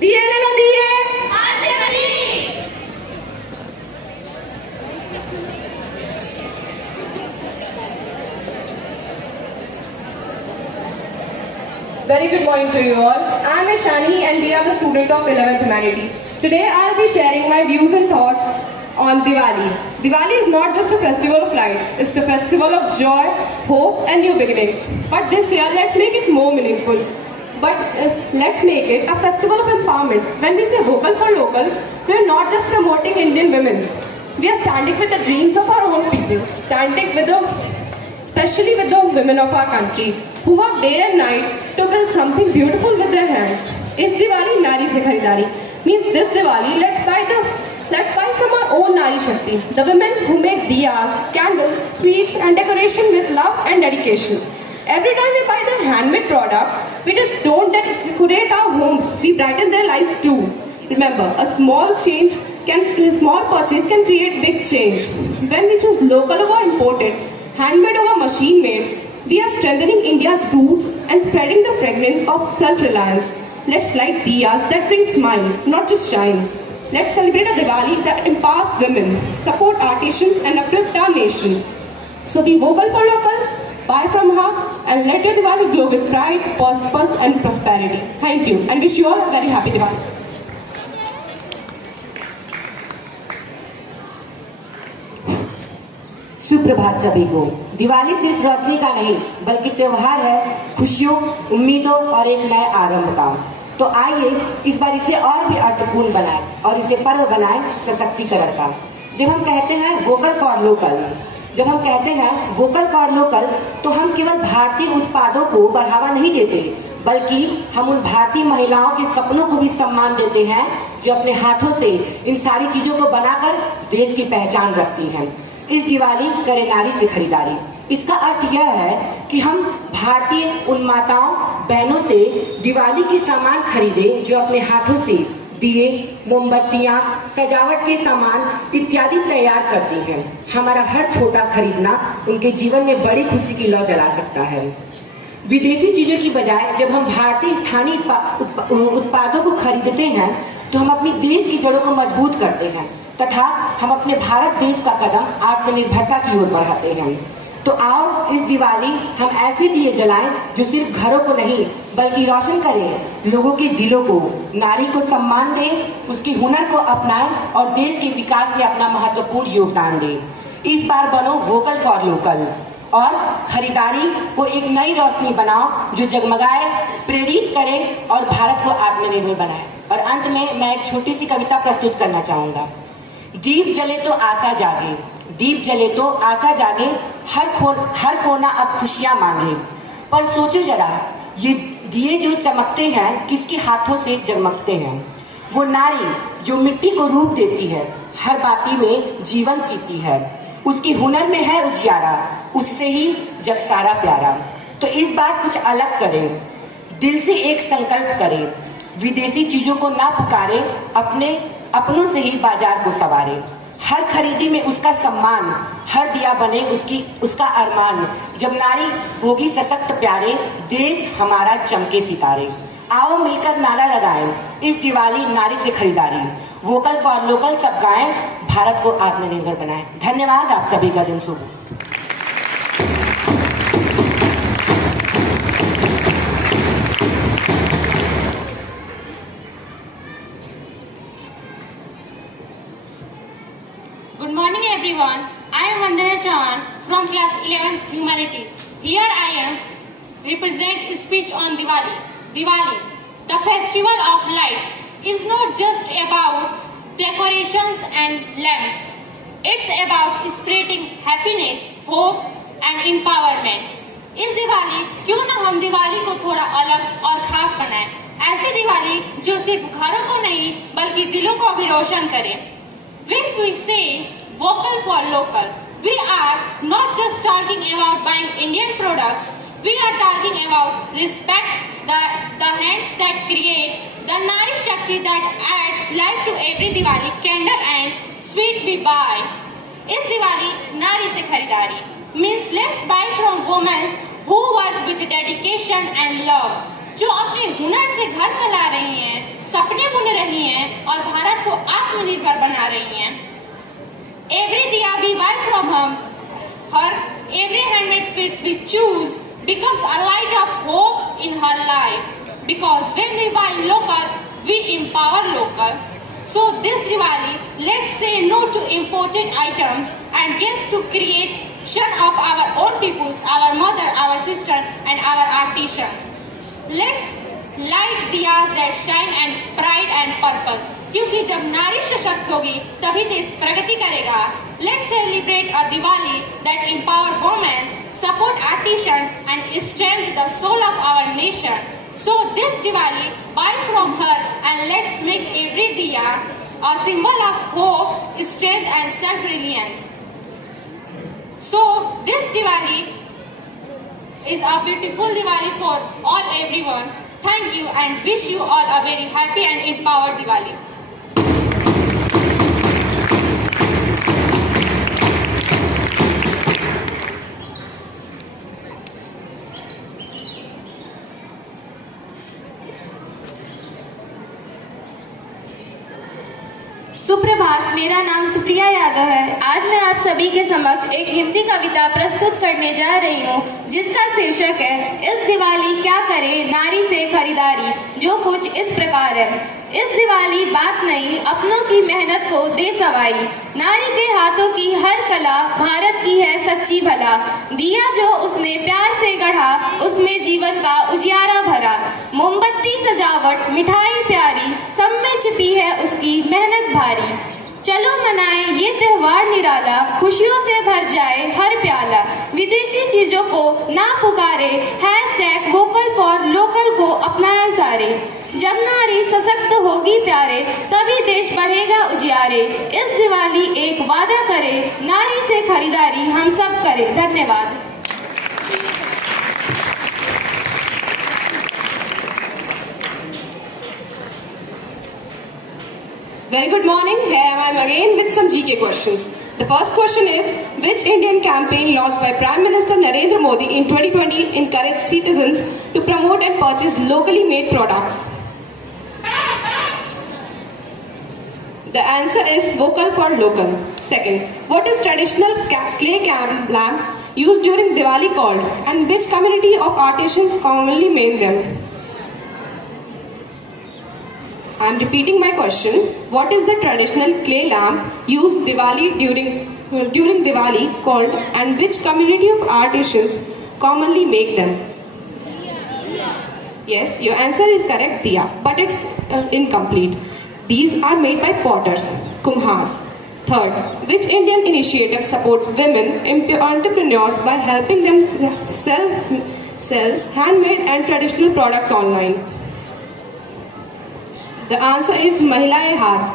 दिए ले लो दिए। Very good morning to you all. I am Ishani and we are the student of 11th Humanities. Today I will be sharing my views and thoughts on Diwali. Diwali is not just a festival of lights, it's a festival of joy, hope and new beginnings. But this year let's make it more meaningful. Let's make it a festival of empowerment. When we say vocal for local, we are not just promoting Indian women. We are standing with the dreams of our own people, especially with the women of our country who work day and night to build something beautiful with their hands. Is Diwali Nari se Kharidari? Means this Diwali, let's buy from our own Nari Shakti, the women who make diyas, candles, sweets and decoration with love and dedication. Every time we buy their handmade products, we just don't decorate our homes, we brighten their lives too. Remember, a small purchase can create big change. When we choose local over imported, handmade over machine made, we are strengthening India's roots and spreading the fragrance of self-reliance. Let's light diyas that bring smile, not just shine. Let's celebrate a Diwali that empowers women, support artisans and uplift our nation. So be vocal for local, buy from her and let your Diwali glow with pride, purpose and prosperity. Thank you and wish you all a very happy Diwali. सुप्रभात सभी को। दिवाली सिर्फ रोशनी का नहीं बल्कि त्योहार है खुशियों, उम्मीदों और एक नए आरंभ का। तो आइए इस बार इसे और भी अर्थपूर्ण बनाएं और इसे पर्व बनाएं सशक्तिकरण का। जब हम कहते हैं वोकल फॉर लोकल तो हम केवल भारतीय उत्पादों को बढ़ावा नहीं देते बल्कि हम उन भारतीय महिलाओं के सपनों को भी सम्मान देते हैं जो अपने हाथों से इन सारी चीजों को बनाकर देश की पहचान रखती हैं। इस दिवाली करें नारी से खरीदारी। इसका अर्थ यह है कि हम भारतीय उन माताओं बहनों से दिवाली के सामान खरीदें जो अपने हाथों से दिए, मोमबत्तियां, सजावट के सामान इत्यादि तैयार करती हैं। हमारा हर छोटा खरीदना उनके जीवन में बड़ी खुशी की लौ जला सकता है। विदेशी चीजों की बजाय जब हम भारतीय स्थानीय उत्पादों को खरीदते हैं तो हम अपनी देश की जड़ों को मजबूत करते हैं तथा हम अपने भारत देश का कदम आत्मनिर्भरता की ओर बढ़ाते हैं। तो आओ इस दिवाली हम ऐसे दिए जलाएं जो सिर्फ घरों को नहीं बल्कि रोशन करें लोगों के दिलों को, नारी को सम्मान दें, उसके हुनर को अपनाएं और देश के विकास में अपना महत्वपूर्ण योगदान दें। इस बार बनो वोकल फॉर लोकल और खरीदारी को एक नई रोशनी बनाओ जो जगमगाए, प्रेरित करे और भारत को आत्मनिर्भर बनाए। और अंत में मैं एक छोटी सी कविता प्रस्तुत करना चाहूंगा। दीप जले तो आशा जागे, दीप जले तो आशा जागे, हर कोना अब खुशियां मांगे। पर सोचो जरा, ये दिए जो चमकते हैं किसके हाथों से जगमगते हैं? वो नारी जो मिट्टी को रूप देती है, हर बाती में जीवन सीती है, उसकी हुनर में है उजियारा, उससे ही जग सारा प्यारा। तो इस बार कुछ अलग करें, दिल से एक संकल्प करें, विदेशी चीजों को ना पुकारे, अपनों से ही बाजार को सवारे। हर खरीदी में उसका सम्मान, हर दिया बने उसका अरमान। जब नारी होगी सशक्त प्यारे, देश हमारा चमके सितारे। आओ मिलकर नारा लगाएं, इस दिवाली नारी से खरीदारी, वोकल फॉर लोकल सब गाएं, भारत को आत्मनिर्भर बनाएं। धन्यवाद। आप सभी का दिन शुभ हो। Good morning everyone. I am Vandana Chauhan from class 11th Humanities. Here I am represent speech on Diwali. Diwali, the festival of lights, is not just about decorations and lamps. It's about spreading happiness, hope and empowerment. इस दिवाली क्यों ना हम दिवाली को थोड़ा अलग और खास बनाएं। ऐसी दिवाली जो सिर्फ घरों को नहीं बल्कि दिलों को भी रोशन करे। When we say vocal for local, we are not just talking about buying Indian products, we are talking about respect the hands that create, the Nari Shakti that adds life to every Diwali candle and sweet we buy. इस दिवाली नारी से खरीदारी means let's buy from women who work with dedication and love, जो अपने हुनर से घर चला रही हैं, सपने और भारत को आत्मनिर्भर बना रही हैं। Every diya we buy from her, every handmade sweets we choose becomes a light of hope in her life. Because when we buy local, we empower local. So this Diwali, let's say no to imported items and yes to creation of our own peoples, our mother, our sister and our artisans. Let's light diyas that shine and pride and purpose. क्योंकि जब नारी सशक्त होगी तभी देश प्रगति करेगा. Let's celebrate a Diwali that empower women, support artisans and strengthen the soul of our nation. So this Diwali, buy from her and let's make every diya a symbol of hope, strength and self-reliance. So this Diwali is a beautiful Diwali for all everyone. Thank you and wish you all a very happy and empowered Diwali. सुप्रभात, मेरा नाम सुप्रिया यादव है। आज मैं आप सभी के समक्ष एक हिंदी कविता प्रस्तुत करने जा रही हूँ, जिसका शीर्षक है इस दिवाली क्या करे नारी से खरीदारी, जो कुछ इस प्रकार है। इस दिवाली बात नहीं, अपनों की मेहनत को दे सवाई, नारी के हाथों की हर कला भारत की है सच्ची भला, दिया जो उसने प्यार से गढ़ा उसमें जीवन का उजियारा भरा, मोमबत्ती सजावट मिठाई प्यारी सब में छिपी है उसकी मेहनत भारी। चलो मनाएं ये त्योहार निराला, खुशियों से भर जाए हर प्याला, विदेशी चीजों को ना पुकारे, हैशटैग वोकल फॉर लोकल को अपनाए सारे। जब नारी सशक्त होगी प्यारे, तभी देश बढ़ेगा उजियारे। इस दिवाली एक वादा करे, नारी से खरीदारी हम सब करें। धन्यवाद। Very good morning. Here I am again with some GK questions. The first question is, which Indian campaign launched by Prime Minister Narendra Modi in 2020 encouraged citizens to promote and purchase locally made products? The answer is vocal for local. Second, what is traditional clay lamp used during Diwali called, and which community of artisans commonly make them? I am repeating my question. What is the traditional clay lamp used during Diwali called, and which community of artisans commonly make them? Yes, your answer is correct, Diya, but it's incomplete. These are made by potters, kumhars. Third, which Indian initiative supports women entrepreneurs by helping them sell handmade and traditional products online? The answer is Mahila-e-Haath.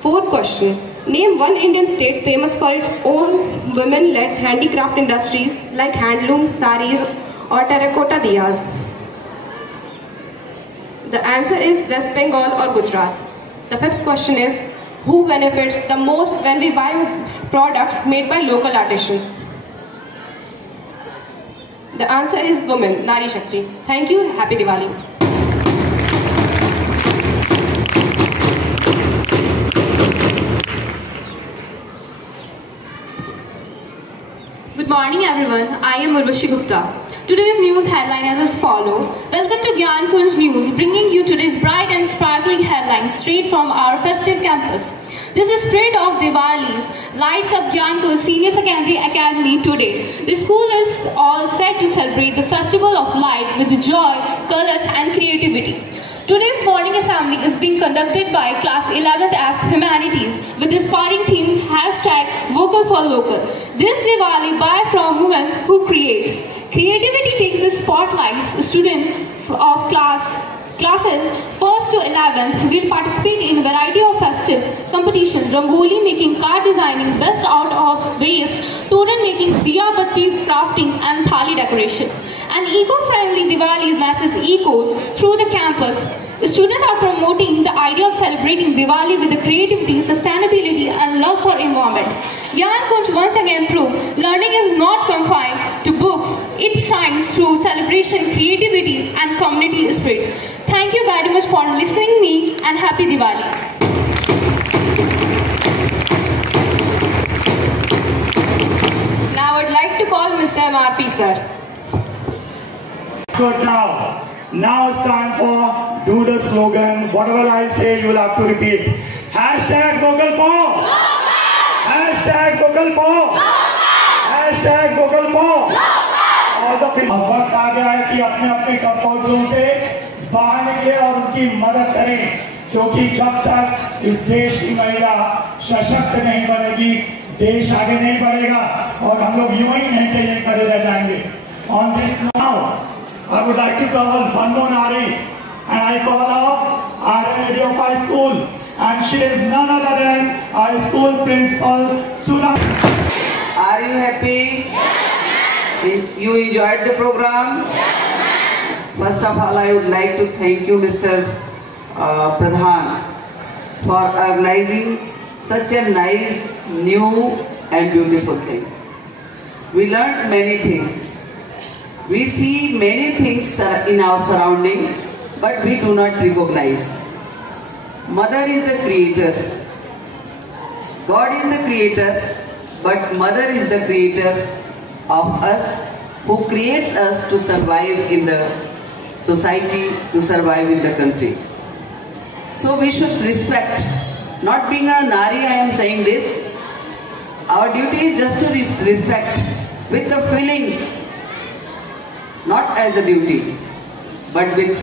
Fourth question. Name one Indian state famous for its own women-led handicraft industries like handloom, saris or terracotta diyas. The answer is West Bengal or Gujarat. The fifth question is, who benefits the most when we buy products made by local artisans? The answer is women, Nari Shakti. Thank you. Happy Diwali. Good morning everyone, I am Urvashi Gupta. Today's news headline is as follows. Welcome to Gyan Kunj News, bringing you today's bright and sparkling headlines straight from our festive campus. This is spirit of Diwali's lights up Gyan Kunj Senior Secondary Academy today. The school is all set to celebrate the festival of light with joy, colors and creativity. Today's morning assembly is being conducted by class 11th F Humanities with the inspiring theme #Vocal for Local. This Diwali, buy from women who creates. Creativity takes the spotlight. Students of classes 1st to 11th will participate in a variety of festive competitions: rangoli making, card designing, best out of waste, toran making, diya batti crafting and thali decoration. An eco-friendly Diwali message echoes through the campus. Students are promoting the idea of celebrating Diwali with the creativity, sustainability and love for environment. Gyan Kunj once again proved learning is not confined to books. It shines through celebration, creativity and community spirit. Thank you very much for listening to me and happy Diwali. sir. Good now. Now it's time for do the slogan. Whatever I say, you will have to repeat. Hashtag vocal for. Hashtag vocal for. Hashtag vocal for. और तो फिर वक्त आ गया है कि अपने अपने comfort zone से बाहर निकले और उनकी मदद करें, क्योंकि जब तक इस देश की महिला सशक्त नहीं बनेगी, देश आगे नहीं बढ़ेगा और हम लोग यूं ही नहीं के लिए खड़े रह जाएंगे. On this now, I would like to call one more Nari, and I call her Iron Lady of High School, and she is none other than our school principal, Suna. Are you happy? Yes, you enjoyed the program? Yes, first of all, I would like to thank you, Mr. Pradhan, for organizing such a nice, new and beautiful thing. We learned many things. We see many things in our surroundings, but we do not recognize. Mother is the creator. God is the creator, but Mother is the creator of us, who creates us to survive in the society, to survive in the country. So we should respect. Not being a Nari, I am saying this. Our duty is just to respect with the feelings, not as a duty, but with